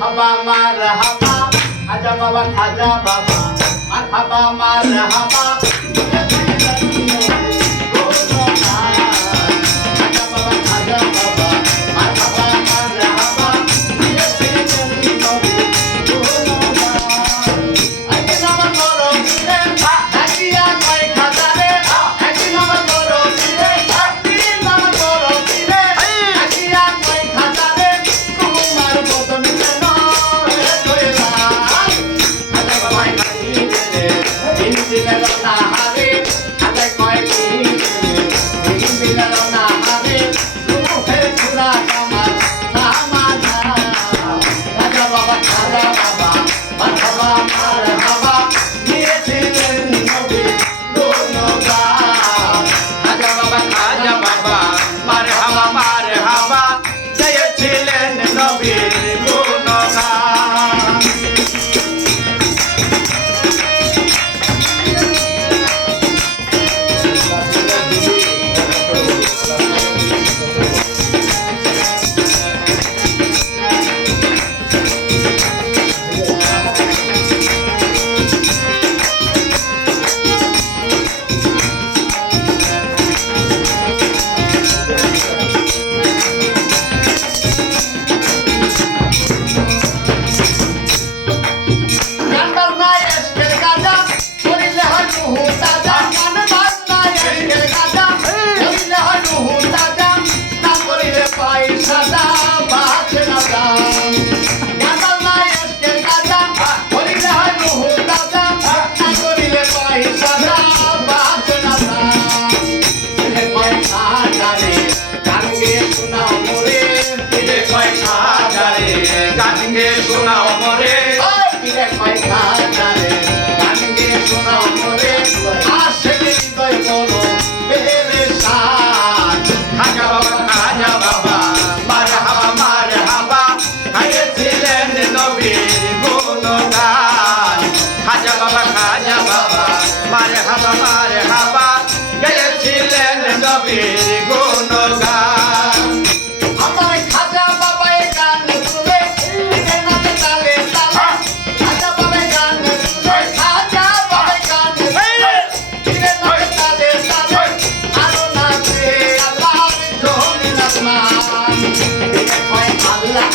হাবা মার হাবা আজা বাবা খাজা বাবা আর হাবা মার হাবা শোনাও মরে। বিরাট পাই খাতারে গান গিয়ে শোনাও মরে। আর সেদিন হৃদয় বলো মেরে সাত খাজা বাবা খাজা বাবা মার হাবা মার হাবা খাইয়েছিলেন নবীর গুণগান। খাজা বাবা খাজা বাবা মার হাবা মার হাবা গেয়েছিলেন নবীর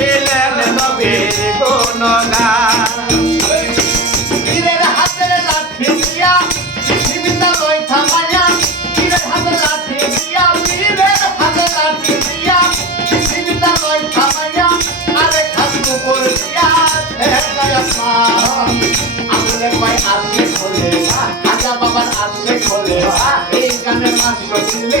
ছিলেন নবীর গুণগান। পীরের হাতে লাঠি দিয়া বিদ্যালয় থামাইয়া, পীরের হাতে লাঠি দিয়া, পীরের হাতে লাঠি দিয়া বিদ্যালয় থামাইয়া, আরে খাসু করিয়া আসলে কয় আসলে খোলে আজা বাবার আসলে খোলে এই গানের মাত্র ছিলে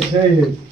zei het.